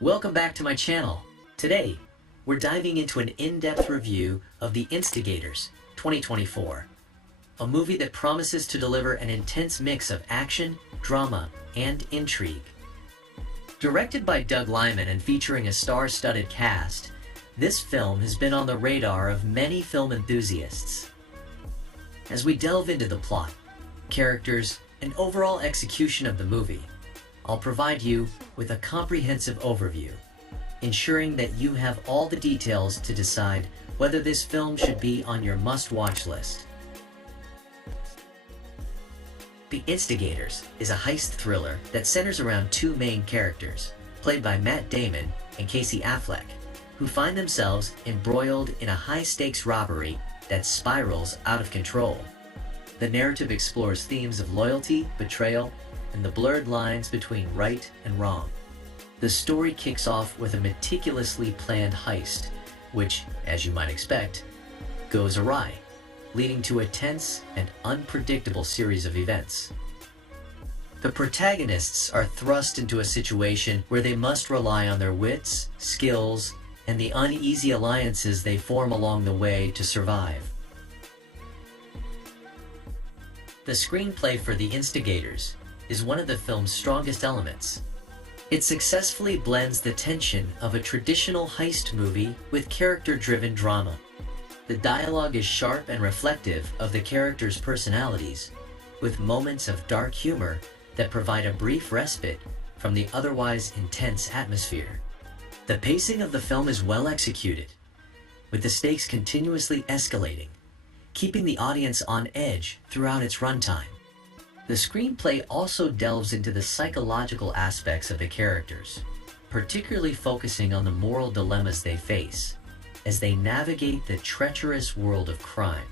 Welcome back to my channel. Today, we're diving into an in-depth review of The Instigators 2024, a movie that promises to deliver an intense mix of action, drama, and intrigue. Directed by Doug Liman and featuring a star-studded cast, this film has been on the radar of many film enthusiasts. As we delve into the plot, characters, and overall execution of the movie, I'll provide you with a comprehensive overview, ensuring that you have all the details to decide whether this film should be on your must-watch list. The Instigators is a heist thriller that centers around two main characters, played by Matt Damon and Casey Affleck, who find themselves embroiled in a high-stakes robbery that spirals out of control. The narrative explores themes of loyalty, betrayal, and the blurred lines between right and wrong. The story kicks off with a meticulously planned heist, which, as you might expect, goes awry, leading to a tense and unpredictable series of events. The protagonists are thrust into a situation where they must rely on their wits, skills, and the uneasy alliances they form along the way to survive. The screenplay for The Instigators is one of the film's strongest elements. It successfully blends the tension of a traditional heist movie with character-driven drama. The dialogue is sharp and reflective of the characters' personalities, with moments of dark humor that provide a brief respite from the otherwise intense atmosphere. The pacing of the film is well executed, with the stakes continuously escalating, keeping the audience on edge throughout its runtime. The screenplay also delves into the psychological aspects of the characters, particularly focusing on the moral dilemmas they face as they navigate the treacherous world of crime.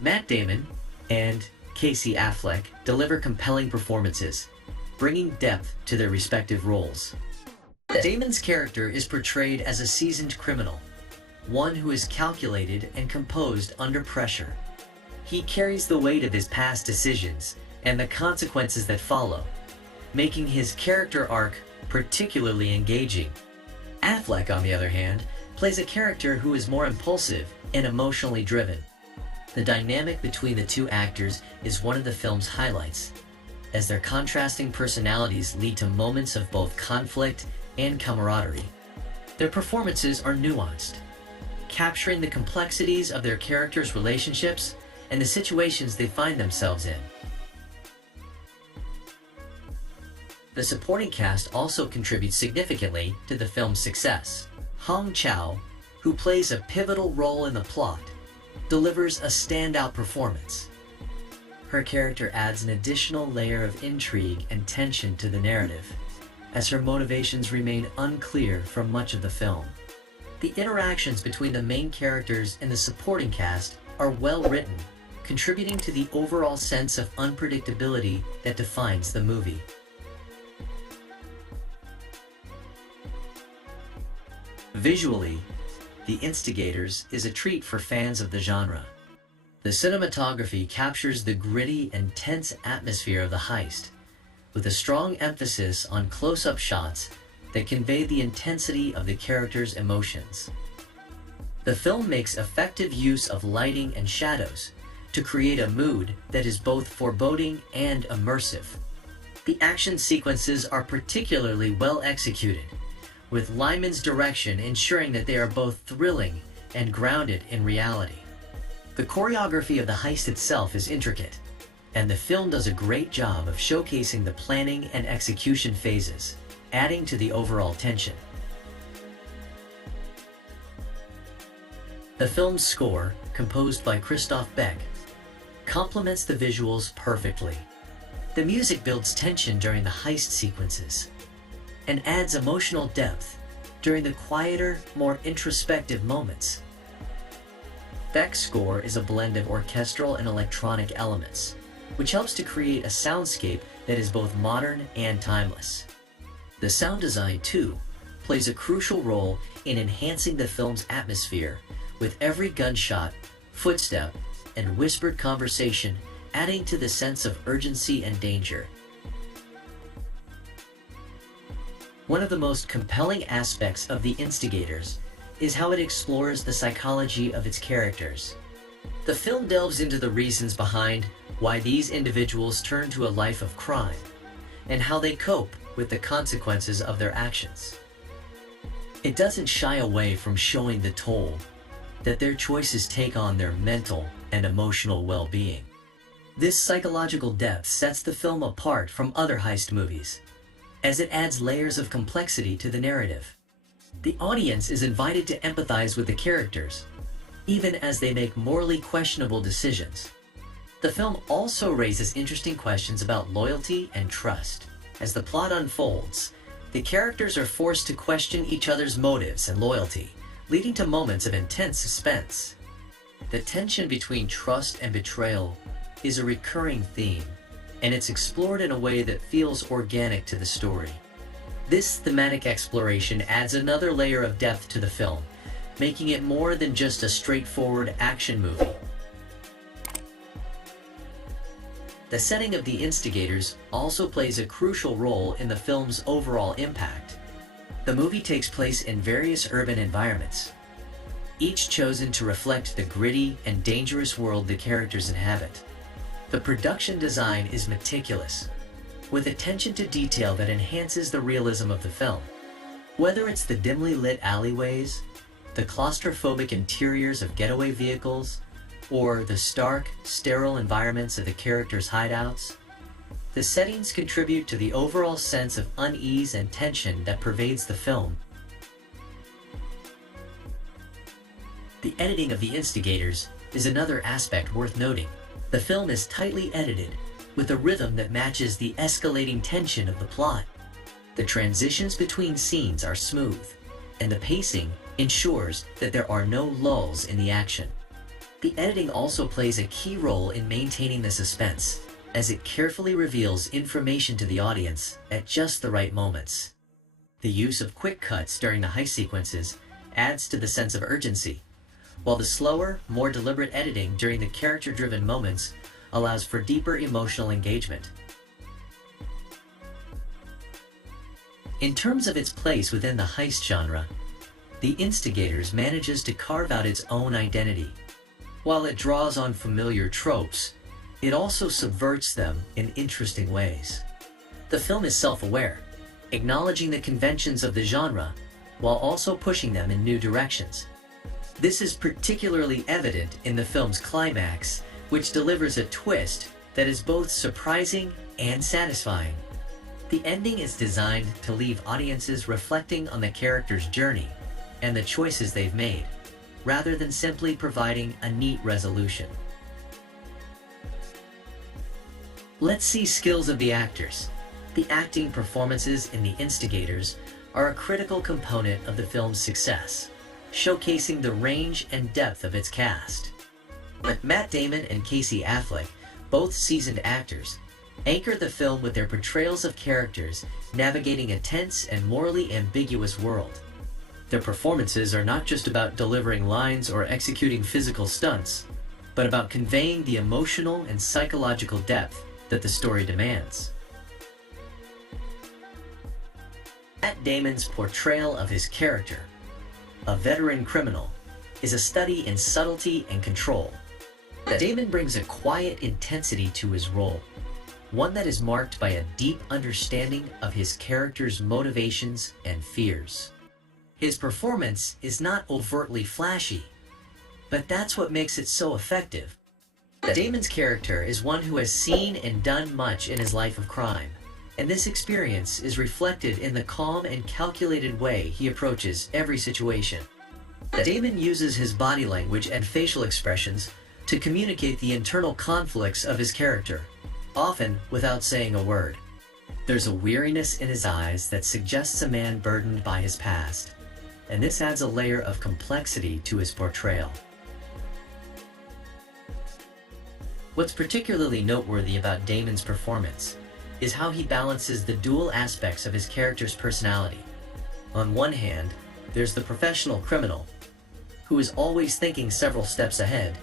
Matt Damon and Casey Affleck deliver compelling performances, bringing depth to their respective roles. Damon's character is portrayed as a seasoned criminal, one who is calculated and composed under pressure. He carries the weight of his past decisions and the consequences that follow, making his character arc particularly engaging. Affleck, on the other hand, plays a character who is more impulsive and emotionally driven. The dynamic between the two actors is one of the film's highlights, as their contrasting personalities lead to moments of both conflict and camaraderie. Their performances are nuanced, capturing the complexities of their characters' relationships and the situations they find themselves in. The supporting cast also contributes significantly to the film's success. Hong Chow, who plays a pivotal role in the plot, delivers a standout performance. Her character adds an additional layer of intrigue and tension to the narrative, as her motivations remain unclear for much of the film. The interactions between the main characters and the supporting cast are well written, contributing to the overall sense of unpredictability that defines the movie. Visually, The Instigators is a treat for fans of the genre. The cinematography captures the gritty and tense atmosphere of the heist, with a strong emphasis on close-up shots that convey the intensity of the characters' emotions. The film makes effective use of lighting and shadows to create a mood that is both foreboding and immersive. The action sequences are particularly well executed, with Lyman's direction ensuring that they are both thrilling and grounded in reality. The choreography of the heist itself is intricate, and the film does a great job of showcasing the planning and execution phases, adding to the overall tension. The film's score, composed by Christoph Beck, complements the visuals perfectly. The music builds tension during the heist sequences and adds emotional depth during the quieter, more introspective moments. Beck's score is a blend of orchestral and electronic elements, which helps to create a soundscape that is both modern and timeless. The sound design, too, plays a crucial role in enhancing the film's atmosphere, with every gunshot, footstep, and whispered conversation adding to the sense of urgency and danger. One of the most compelling aspects of The Instigators is how it explores the psychology of its characters. The film delves into the reasons behind why these individuals turn to a life of crime, and how they cope with the consequences of their actions. It doesn't shy away from showing the toll that their choices take on their mental and emotional well-being. This psychological depth sets the film apart from other heist movies, as it adds layers of complexity to the narrative. The audience is invited to empathize with the characters, even as they make morally questionable decisions. The film also raises interesting questions about loyalty and trust. As the plot unfolds, the characters are forced to question each other's motives and loyalty, leading to moments of intense suspense. The tension between trust and betrayal is a recurring theme, and it's explored in a way that feels organic to the story. This thematic exploration adds another layer of depth to the film, making it more than just a straightforward action movie. The setting of The Instigators also plays a crucial role in the film's overall impact. The movie takes place in various urban environments, each chosen to reflect the gritty and dangerous world the characters inhabit. The production design is meticulous, with attention to detail that enhances the realism of the film. Whether it's the dimly lit alleyways, the claustrophobic interiors of getaway vehicles, or the stark, sterile environments of the characters' hideouts, the settings contribute to the overall sense of unease and tension that pervades the film. The editing of The Instigators is another aspect worth noting. The film is tightly edited, with a rhythm that matches the escalating tension of the plot. The transitions between scenes are smooth, and the pacing ensures that there are no lulls in the action. The editing also plays a key role in maintaining the suspense, as it carefully reveals information to the audience at just the right moments. The use of quick cuts during the heist sequences adds to the sense of urgency, while the slower, more deliberate editing during the character-driven moments allows for deeper emotional engagement. In terms of its place within the heist genre, The Instigators manages to carve out its own identity. While it draws on familiar tropes, it also subverts them in interesting ways. The film is self-aware, acknowledging the conventions of the genre while also pushing them in new directions. This is particularly evident in the film's climax, which delivers a twist that is both surprising and satisfying. The ending is designed to leave audiences reflecting on the character's journey and the choices they've made, rather than simply providing a neat resolution. Let's see skills of the actors. The acting performances in The Instigators are a critical component of the film's success, showcasing the range and depth of its cast. Matt Damon and Casey Affleck, both seasoned actors, anchor the film with their portrayals of characters navigating a tense and morally ambiguous world. Their performances are not just about delivering lines or executing physical stunts, but about conveying the emotional and psychological depth that the story demands. Matt Damon's portrayal of his character, a veteran criminal, is a study in subtlety and control. Damon brings a quiet intensity to his role, one that is marked by a deep understanding of his character's motivations and fears. His performance is not overtly flashy, but that's what makes it so effective. Damon's character is one who has seen and done much in his life of crime, and this experience is reflected in the calm and calculated way he approaches every situation. Damon uses his body language and facial expressions to communicate the internal conflicts of his character, often without saying a word. There's a weariness in his eyes that suggests a man burdened by his past, and this adds a layer of complexity to his portrayal. What's particularly noteworthy about Damon's performance is how he balances the dual aspects of his character's personality. On one hand, there's the professional criminal, who is always thinking several steps ahead,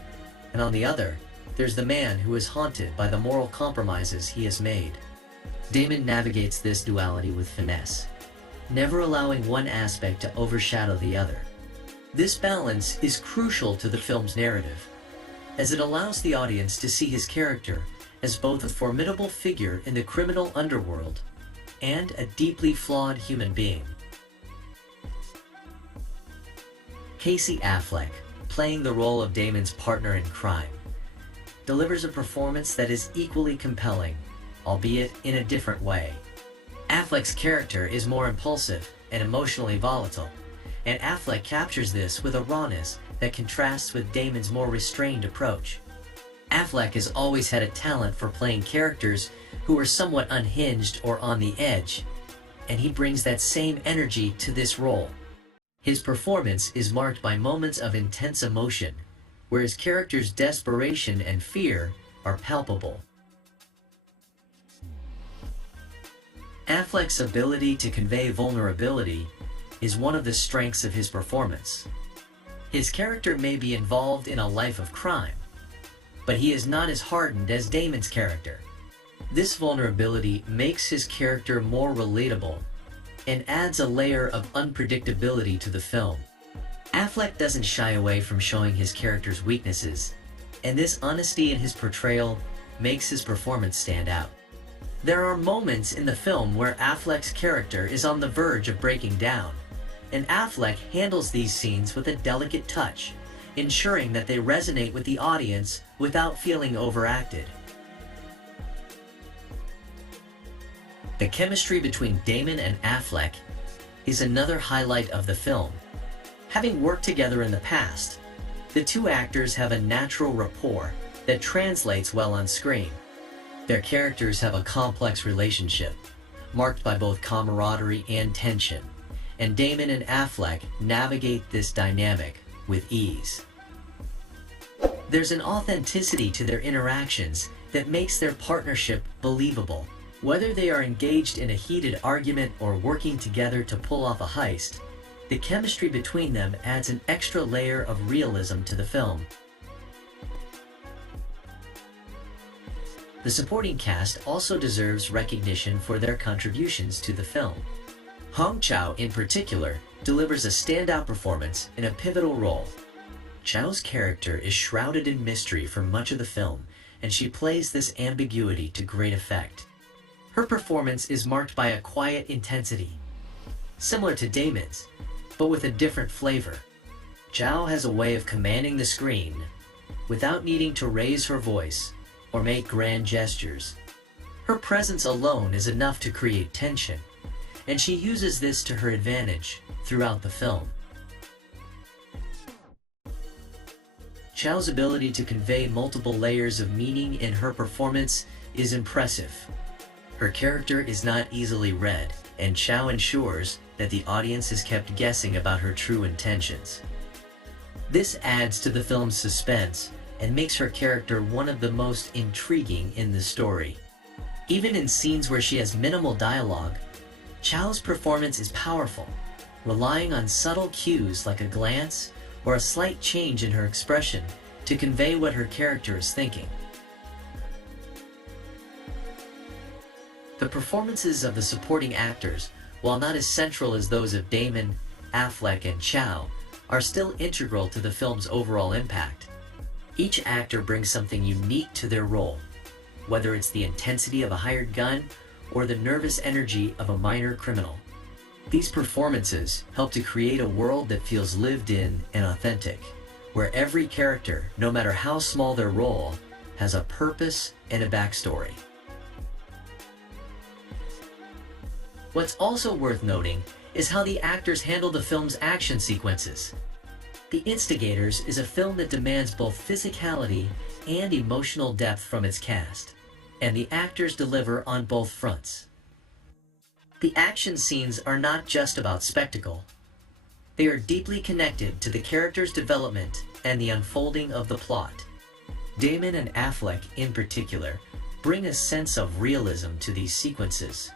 and on the other, there's the man who is haunted by the moral compromises he has made. Damon navigates this duality with finesse, never allowing one aspect to overshadow the other. This balance is crucial to the film's narrative, as it allows the audience to see his character as both a formidable figure in the criminal underworld and a deeply flawed human being. Casey Affleck, playing the role of Damon's partner in crime, delivers a performance that is equally compelling, albeit in a different way. Affleck's character is more impulsive and emotionally volatile, and Affleck captures this with a rawness that contrasts with Damon's more restrained approach. Affleck has always had a talent for playing characters who are somewhat unhinged or on the edge, and he brings that same energy to this role. His performance is marked by moments of intense emotion, where his character's desperation and fear are palpable. Affleck's ability to convey vulnerability is one of the strengths of his performance. His character may be involved in a life of crime, but he is not as hardened as Damon's character. This vulnerability makes his character more relatable and adds a layer of unpredictability to the film. Affleck doesn't shy away from showing his character's weaknesses, and this honesty in his portrayal makes his performance stand out. There are moments in the film where Affleck's character is on the verge of breaking down, and Affleck handles these scenes with a delicate touch, ensuring that they resonate with the audience without feeling overacted. The chemistry between Damon and Affleck is another highlight of the film. Having worked together in the past, the two actors have a natural rapport that translates well on screen. Their characters have a complex relationship, marked by both camaraderie and tension, and Damon and Affleck navigate this dynamic with ease. There's an authenticity to their interactions that makes their partnership believable. Whether they are engaged in a heated argument or working together to pull off a heist, the chemistry between them adds an extra layer of realism to the film. The supporting cast also deserves recognition for their contributions to the film. Hong Chau, in particular, delivers a standout performance in a pivotal role. Chau's character is shrouded in mystery for much of the film, and she plays this ambiguity to great effect. Her performance is marked by a quiet intensity, similar to Damon's, but with a different flavor. Chau has a way of commanding the screen without needing to raise her voice or make grand gestures. Her presence alone is enough to create tension, and she uses this to her advantage throughout the film. Chau's ability to convey multiple layers of meaning in her performance is impressive. Her character is not easily read, and Chau ensures that the audience is kept guessing about her true intentions. This adds to the film's suspense and makes her character one of the most intriguing in the story. Even in scenes where she has minimal dialogue, Chau's performance is powerful, relying on subtle cues like a glance or a slight change in her expression to convey what her character is thinking. The performances of the supporting actors, while not as central as those of Damon, Affleck, and Chau, are still integral to the film's overall impact. Each actor brings something unique to their role, whether it's the intensity of a hired gun or the nervous energy of a minor criminal. These performances help to create a world that feels lived in and authentic, where every character, no matter how small their role, has a purpose and a backstory. What's also worth noting is how the actors handle the film's action sequences. The Instigators is a film that demands both physicality and emotional depth from its cast, and the actors deliver on both fronts. The action scenes are not just about spectacle. They are deeply connected to the characters' development and the unfolding of the plot. Damon and Affleck, in particular, bring a sense of realism to these sequences.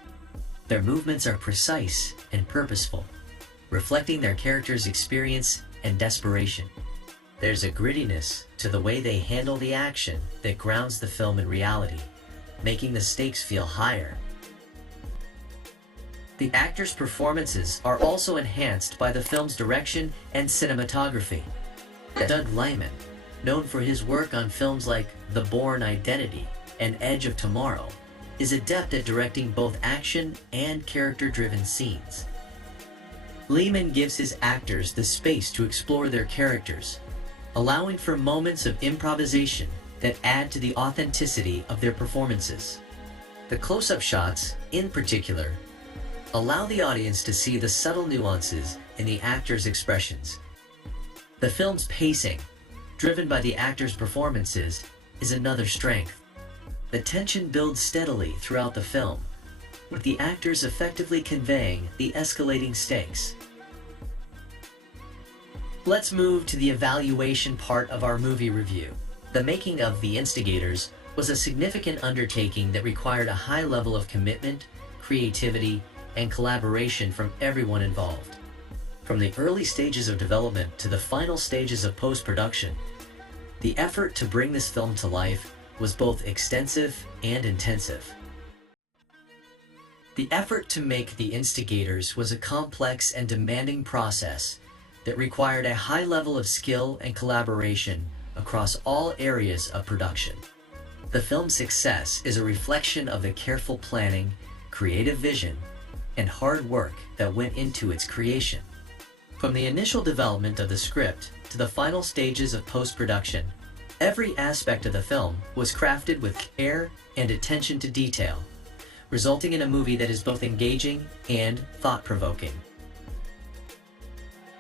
Their movements are precise and purposeful, reflecting their characters' experience and desperation. There's a grittiness to the way they handle the action that grounds the film in reality, making the stakes feel higher. The actors' performances are also enhanced by the film's direction and cinematography. Doug Liman, known for his work on films like The Bourne Identity and Edge of Tomorrow, is adept at directing both action and character-driven scenes. Lehman gives his actors the space to explore their characters, allowing for moments of improvisation that add to the authenticity of their performances. The close-up shots, in particular, allow the audience to see the subtle nuances in the actors' expressions. The film's pacing, driven by the actors' performances, is another strength. The tension builds steadily throughout the film, with the actors effectively conveying the escalating stakes. Let's move to the evaluation part of our movie review. The making of The Instigators was a significant undertaking that required a high level of commitment, creativity, and collaboration from everyone involved. From the early stages of development to the final stages of post-production, the effort to bring this film to life was both extensive and intensive. The effort to make The Instigators was a complex and demanding process that required a high level of skill and collaboration across all areas of production. The film's success is a reflection of the careful planning, creative vision, and hard work that went into its creation. From the initial development of the script to the final stages of post-production, every aspect of the film was crafted with care and attention to detail, resulting in a movie that is both engaging and thought-provoking.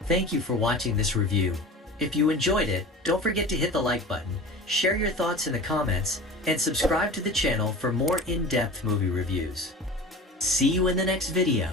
Thank you for watching this review. If you enjoyed it, don't forget to hit the like button, share your thoughts in the comments, and subscribe to the channel for more in-depth movie reviews. See you in the next video.